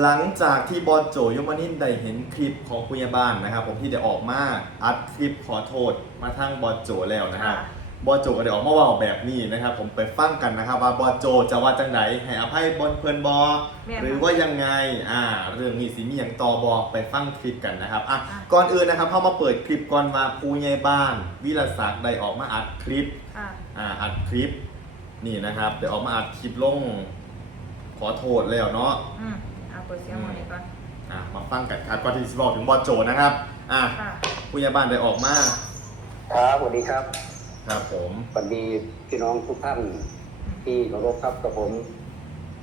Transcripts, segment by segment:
หลังจากที่บอสโจยมานินได้เห็นคลิปของพยาบาลนะครับ ผมที่ได้ออกมาอัดคลิปขอโทษมาทั้งบอสโจแล้วนะครับค่ะบอสโจก็ได้ออกมาเว่าแบบนี้นะครับ ผมไปฟังกันนะครับ ว่าบอสโจจะว่าจังไหนให้อภัยบนเพื่อนบอแม่นหรือว่ายังไงอ่าเรื่องนี้สิมีอย่างต่อบอไปฟังคลิปกันนะครับอะอะก่อนอื่นนะครับเข้ามาเปิดคลิปก่อนมาภูใหญ่บ้าน วิรศักดิ์ได้ออกมาอัดคลิปค่ะอ่าอัดคลิปนี่นะครับเดี๋ยวออกมาอัดคลิปลงขอโทษแล้วเนาะอืม เอาเปิดเสียงหมดเลยก่อนอะมาฟังกันครับก่อนที่จะบอกถึงบอสโจนะครับอะค่ะผู้ใหญ่บ้านได้ออกมาครับสวัสดีครับ ครับผมสวัสดีพี่น้องทุกท่านที่เคารพครับกับผม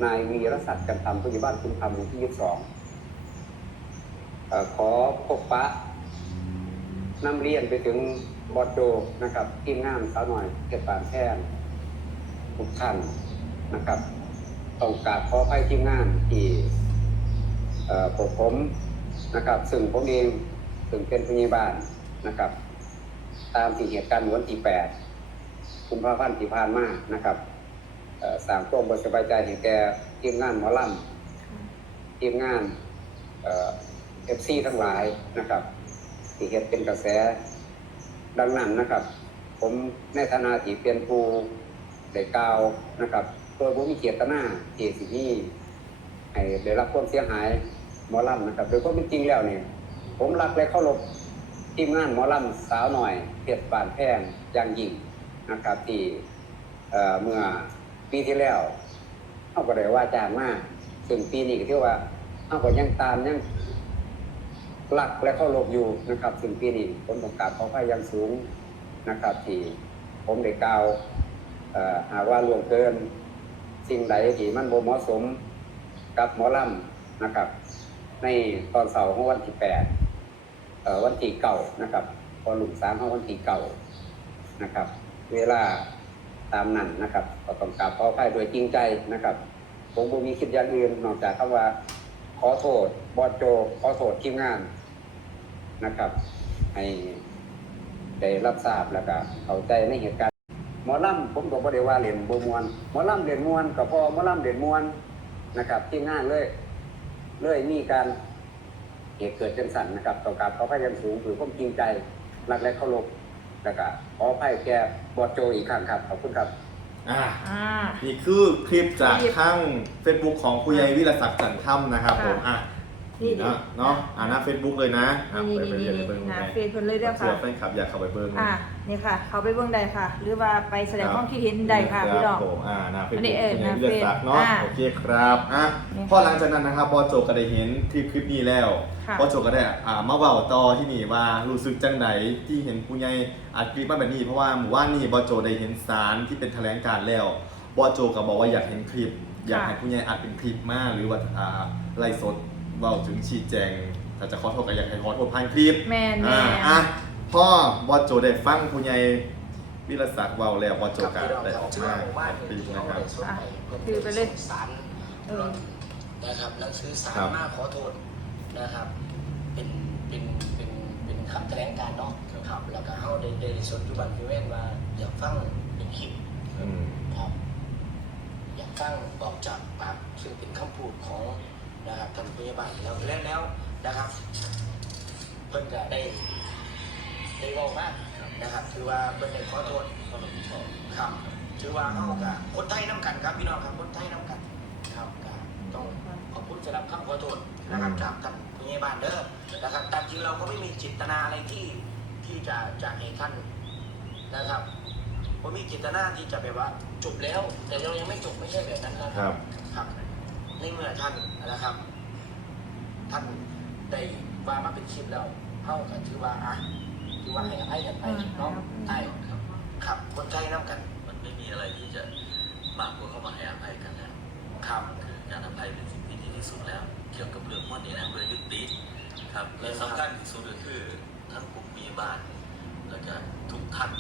นายวีรศักดิ์กันธรรมผู้ใหญ่บ้านคุณธรรมหมู่ที่ยี่สิบสองเอ่อขอพบปะนำเรียนไปถึงบอดโจนะครับทีมงานสาวหน่อยเก็บปานแท่นทุกท่านนะครับต้องกราบขออภัยทีมงานที่เอ่อ พวกผมนะครับ ซึ่งผมเองซึ่งเป็นผู้ใหญ่บ้านนะครับ ตามที่เหตุการณ์วันที่แปดกุมภาพันธ์ที่ผ่านมานะครับสร้างความบสบายใจให้แก่ทีมงานหมอลำทีมงานเอฟซีทั้งหลายนะครับที่เหตุเป็นกระแสดังนั้นนะครับ ผมในฐานะที่เป็นผู้ได้กล่าวนะครับโดยผมมีเจตนาที่สิที่ให้ได้รับความเสียหาย หมอลำนะครับโดยความเป็นจริงแล้วเนี่ยผมรักและเคารพทีมงานหมอลำสาวหน่อยเพชรบานแพงอย่างยิ่งนะครับที่เมื่อปีที่แล้วเขาก็ได้ว่าจ้างมากซึ่งปีนี้ก็ถือว่าเขาก็ยังตามยังรักและเคารพอยู่นะครับซึ่งปีนี้ผมต้องกราบขอพระยังสูงนะครับ ที่ผมได้กล่าวหาว่าล่วงเกิน สิ่งใดที่มันบ่เหมาะสมกับหมอลำนะครับ ในตอนเสาร์ของวันที่แปดวันที่เก่านะครับ พอหลุมสามของวันที่เก่านะครับ เวลาตามนั้นนะครับก็ต้องกราบขออภัยโดยจริงใจนะครับผมบ่มีคิดอย่างอื่นนอกจากคำว่า ขอโทษบอดโจ ขอโทษทีมงานนะครับให้ได้รับทราบแล้วก็เข้าใจในเหตุการณ์หมอลำผมก็บ่ได้ว่าเรียนบ่มวนหมอลำเรียนมวนก็พอหมอลำเรียนมวนนะครับทีมงานเลย เลยมีการเหตุเกิดจังสันนะครับต่อการเขาพยายามสูงถือความจริงใจรักและเคารพแล้วก็ขออภัยแก่บอดโจอีกครั้งครับขอบคุณครับ อ่า อ่า นี่คือคลิปจากคลิปข้าง Facebook ของผู้ใหญ่วิรศักดิ์จันทำนะครับค่ะผมอะนี่นี่นะเนาะอ่าหน้า Facebook เลยนะอะนี่ไปนี่ไปนี่เรียนไปเบิ่งนะไงเฟซเพิ่นเลยเด้อเผื่ค่ะ อแฟนคลับอยากเข้าไปเบิ่งอ่า นี่ค่ะ เขาไปเบื้องใดค่ะ หรือว่าไปแสดงความคิดเห็นใดค่ะพี่ดอกรับผมอ่าหน้าเฟซอันนี้บุ๊กเออผู้ใหญ่วิรศักดิ์หน้าเนาะเฟซอ่าโอเคครับอะนี่พอหลังจากนั้นนะครับบอโจก็ได้เห็นคลิปคลิปนี้แล้วค่ะบอโจก็ได้อ่ามาเว้าต่อที่นี่ว่ารู้สึกจังไหนที่เห็นผู้ใหญ่อัดคลิปมาแบบนี้ เพราะว่าหมู่ว่านนี่บอโจได้เห็นสารที่เป็นแถลงการณ์แล้วบอโจก็บอกว่าอยากเห็นคลิป อยากให้ผู้ใหญ่อัดเป็นคลิปมากหรือว่าอ่าไลฟ์สดเว้าถึงชี้แจงถ้าจะขอโทษก็อยากให้ขอโทษผ่านคลิปแมนแมอ่านอะ พ่อบอโจได้ฟังผู้ใหญ่วิรศักดิ์เว้าแล้วบอโจก็ได้ออกมาปีนะครับอะคือไปเลยสารเออนะครับหนังสือสารครับมาขอโทษนะครับ เป็นเป็นเป็นเป็นคำแถลงการณ์เนาะครับแล้วก็เฮาได้ได้สนจุบันพิเวนว่าอยากฟังเป็นคลิปอืมครับอยากฟังออกจากปากซึ่งเป็นคำพูดของนะครับท่านพยาบาลแล้วแล้วแล้วนะครับ เพิ่นก็ได้ ได้เว้ามากนะครับถือว่าเพิ่นได้ขอโทษขอรับผิดชอบครับ ถือว่าเฮาก็คนไทยน้ำกันครับพี่น้องครับคนไทยน้ำกันครับก็ต้องขอบคุณสำหรับคำขอโทษนะครับจากท่านผู้ใหญ่บ้านเด้อนะครับตามจริงเราก็ไม่มีจิตนาอะไรที่ที่จะจะให้ท่านนะครับผมมีจิตนาที่จะแบบว่าจบแล้ว แต่เรายังไม่จบไม่ใช่แบบนั้นนะคครัรับ ครับในเมื่อท่านนะครับ ท่านได้ว่ามาเป็นคลิปแล้วเข้ากันถือว่าอะ ถือว่าให้อภัยกันไปเนาะใช่ครับครับคนไทยน้ำกัน มันไม่มีอะไรที่จะมากกว่าเข้ามาให้อภัยกันแล้วครับคือการอภัยเป็นสิ่งที่ดีที่สุดแล้ว เกี่ยวกับเรื่องพวกนี้นะเรื่องยุติครับและสำคัญที่สุดก็คือทั้งกลุ่มพยาบาลแล้วก็ทุกท่าน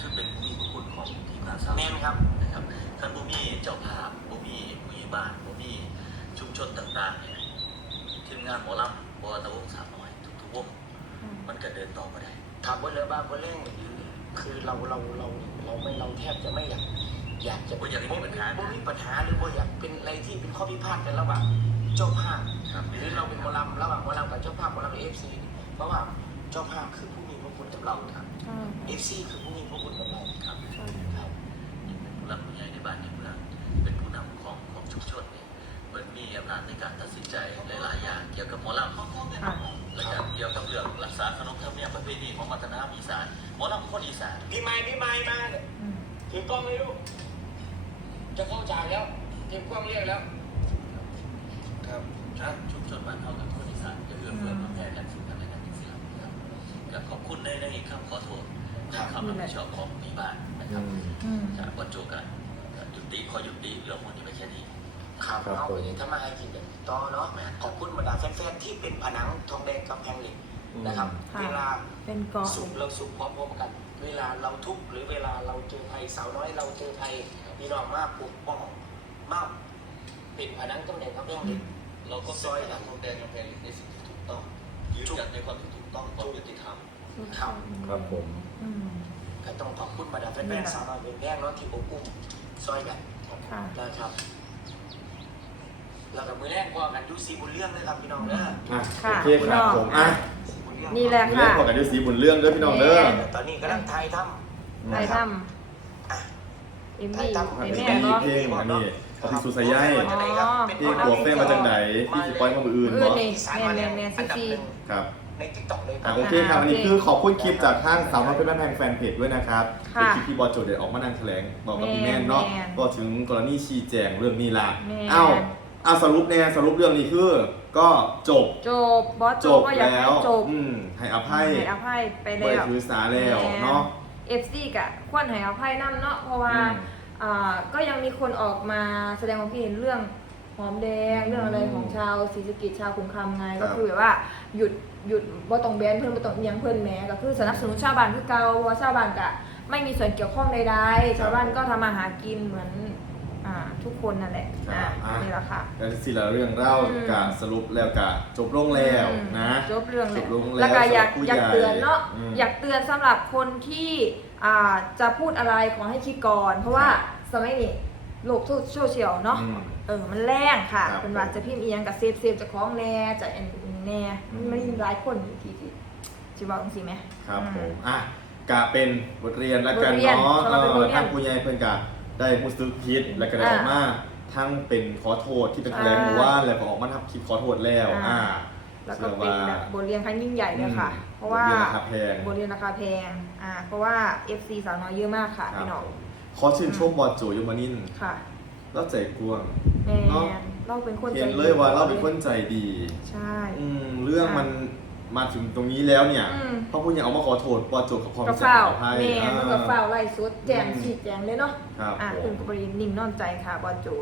คือเป็นผู้มีพระคุณของทีมงานสาวแม่นครับนะครับท่านผู้มีเจ้าภาพผู้มีพยาบาลผู้มีชุมชนต่างๆเนี่ยทีมงานหมอลำบอตะวงสามน้อยทุกๆวงมันก็เดินต่อมาได้ ถามว่าเรือบ้าคนเร่งคือเราเราเราเราไม่เราแทบจะไม่อยากอยากจะบ่อยากให้มีปัญหา บ่มีปัญหาหรือว่าอยากเป็นอะไรที่เป็นข้อพิพาทกันระหว่างเจ้าภาพครับหรือเราเป็นหมอลำระหว่างหมอลำกับเจ้าภาพหมอลำเอฟซีเพราะว่าเจ้าภาพคือผู้มีพระคุณกับเราครับใช่เอฟซีคือผู้มีพระคุณกับเราครับใช่ครับนี่เป็นผู้หลักผู้ใหญ่ในบ้านในเมืองเป็นผู้นำของของชุมชนเนี่ยเปิดมีอำนาจในการตัดสินใจหลายๆอย่างเกี่ยวกับหมอลำ ค่ะและก็เกี่ยวกับเรื่องรักษาขนบธรรมเนียมประเพณีของวัฒนธรรมอีสานหมอลำคนอีสานพี่ไม้พี่ไม้มาอืมถือกล้องเลยลูก จะเข้าฉากแล้วเตรียมกล้องเรียกแล้ว ครับนะชุมชนบ้านเขากับคนอีสานจะเอื้อเฟื้อมาแผ่กันซึ่งกันและกันจริงๆครับกับขอบคุณในในคำขอโทษและคำรับผิดชอบของมีบ้านนะครับอืมจากวันโจกันยุติขอยุติเรื่องมันนี้ไปแค่นี้ ครับครับเอาผม ไปถ้ามาให้กินกันต่อเนาะขอบคุณบรรดาแฟนๆที่เป็นผนังทองแดงกำแพงเหล็กนะครับ ค่ะ เวลาเป็นเกาะ สุขเราสุขพร้อมๆกัน เวลาเราทุกข์หรือเวลาเราเจอภัยสาวน้อยเราเจอภัยมีน้องมากปกป้องมากเป็นผนังกำแพงกำแพงเหล็ก เราก็ซอยหลังทองแดงกำแพงในสิ่งที่ถูกต้องยืนหยัดในความที่ถูกต้องความยุติธรรม ครับ ครับผม อืม ก็ต้องขอบคุณบรรดาแฟนๆสาวน้อยเป็นแพงเนาะที่อบอุ่นซอยกันค่ะ นะครับ แล้วกับมือแรกว่ากันอยูซีบุญเรื่องเลยครับพี่น้องเด้ออะค่ะโอเคครับผมอะซีบุญเรื่องนี่แหละมีเรื่องบอกกันด้วยสีบุญเรื่องเด้อพี่น้องเด้อ ตอนนี้กำลังไทยทไทยทำอะำเอมไทมี่ยทำเออันมนี้แม่มีเนาะ เพลงอันนี้เขาที่สุสายใยมาจากไหนครับเป็นเพลงหัวแฟนมาจากไหนที่สิปล่อยมามืออื่นเออเนาะนี่อีสานมาแรงอันดับหนึ่งครับ ในทิกตอกเลยคอะรับ โอเคครับ อันนี้คือขอบคุณคลิปจากทางสาวน้อยเพชรบ้านแพงแฟนเพจด้วยนะครับค่ะเป็นคลิปที่บอสโจเดตออกมานั่งแถลงบอกกับพี่แม่นเนาะแม่นก็ถึงกรณีชี้แจงเรื่องนี้ละแม่นเอ้าเอาสรุปแน่สรุปเรื่องนี้คือ ก็จบจบบอสโจจบก็อยากแล้ให้วจบอืมให้อภัยให้อภัยไปบ่แล้ได้ว ถือสาแล้วเนาะ เอฟซีกะควรให้อภัยนํเนาะเพราะว่าอืมอ่าก็ยังมีคนออกมาแสดงความคิดเห็นเรื่องหอมแดงเรื่องอะไรของชาวศรีสะเกษชาวคุมคำไงครัก็บคือแบบว่าหยุดหยุดบ่ต้องแบนเพิ่นบ่ต้องอิหยังเพิ่นแหมก็คือสนับสนุนชาวบ้านคือเก่าเพราะว่าชาวบ้านกะไม่มีส่วนเกี่ยวข้องใดๆชาวบ้านก็ทำมาหากินเหมือน อ่าทุกคนนั่นแหละครัอ่าบอะ นี่แหละค่ะแล้วสิละเรื่องเล่าอืมกะสรุปแล้วกะจบลงแล้วอืมนะ จบเรื่องจแล้วบลงแล้วแล้วก็อยากสำหรับผู้อยากใหญ่เตือนเนาะอืมอยากเตือนสำหรับคนที่อ่าจะพูดอะไรขอให้คิดก่อน เพราะว่าสมัยนี้โลกโซเชียลเนาะอืมเออมันแรงค่ะครับเป็นว่าจะพิมพ์อีหยังกับเซฟเซฟจะคล้องแน่จะอันนี้แน่อืม มันมีหลายคนที่ที่ที่จะบอกจริงๆไหม ครับอืผมอะกะเป็นบทเรียนแล้วกันบทเรียนเนาะสำหรับเป็นบทเรียน ท่านผู้ใหญ่เพิ่นกะ ได้รู้สึกผิดและก็ได้ออกมาทั้งเป็นขอโทษที่เป็นแถลงอ่าหมู่ว่านแล้วก็ออกมาทำคลิปขอโทษแล้วอ่าอ่าแล้วก็ชื่อเป็นแบบบทเรียนครั้งยิ่งใหญ่เลยค่ะอืมเพราะว่าบทเรียนราคาแพงบทเรียนราคาแพงอ่าเพราะว่า FC สาวน้อยเยอะมากค่ะครับพี่น้องขอชื่นชมบอสโจยมานินค่ะแล้วใจกว้างแมเนาะนเราเป็นคนใจเห็นดีเลยว่าเราเป็นคนใจดี ใช่อืมเรื่องมัน มาถึงตรงนี้แล้วเนี่ยอืมพระผู้ใหญ่ออกมาขอโทษบอสโจกับความกับใจฝ้าวขอให้แม่มันกับฝ้าวไล่สุดแจงอืมฉีดแจงเลยเนาะครับอะผมคุณกบรินิ่งนอนใจค่ะบอลจู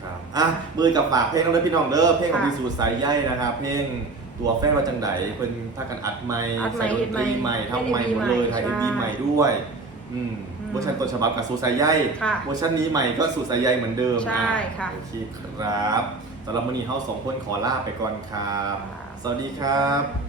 ครับอะมือกับปากเพลงน้องเด้อพี่น้องเด้อเพลงของค่ะพี่สูสายใยนะครับ เพลงตัวแฟนว่าจังไดเพิ่นพากันอัดใหม่อัดใหม่ใส่ดนตรีใหม่เฮ็ดทำใหม่ MV หมดเลยใหม่ถ่ายใช่เอ็มวีใหม่ด้วยอืมอืมเวอร์ชันต้นฉบับกับสูสายใยค่ะเวอร์ชันนี้ใหม่ก็สูสายใยเหมือนเดิมใช่อ่ค่ะโอเคครับสำหรับวันนี้เฮาสองคนขอลาไปก่อนครับ ค่ะ สวัสดีครับ